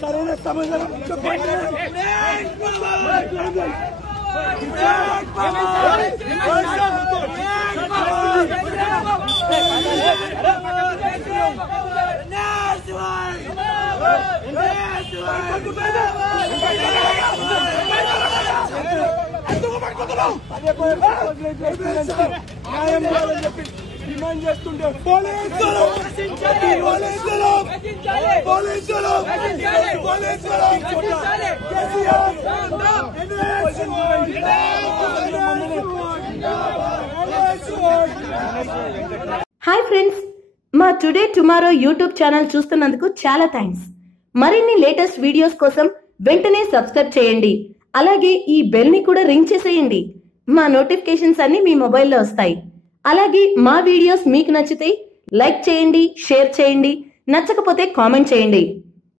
సరైన సమాధానం డిమాండ్ చేస్తుంటే హాయ్ ఫ్రెండ్స్, మా టుడే టుమారో యూట్యూబ్ ఛానల్ చూస్తున్నందుకు చాలా థ్యాంక్స్. మరిన్ని లేటెస్ట్ వీడియోస్ కోసం వెంటనే సబ్స్క్రైబ్ చేయండి. అలాగే ఈ బెల్ ని కూడా రింగ్ చేసేయండి. మా నోటిఫికేషన్స్ అన్ని మీ మొబైల్లో వస్తాయి. అలాగే మా వీడియోస్ మీకు నచ్చితే లైక్ చేయండి, షేర్ చేయండి, నచ్చకపోతే కామెంట్ చేయండి.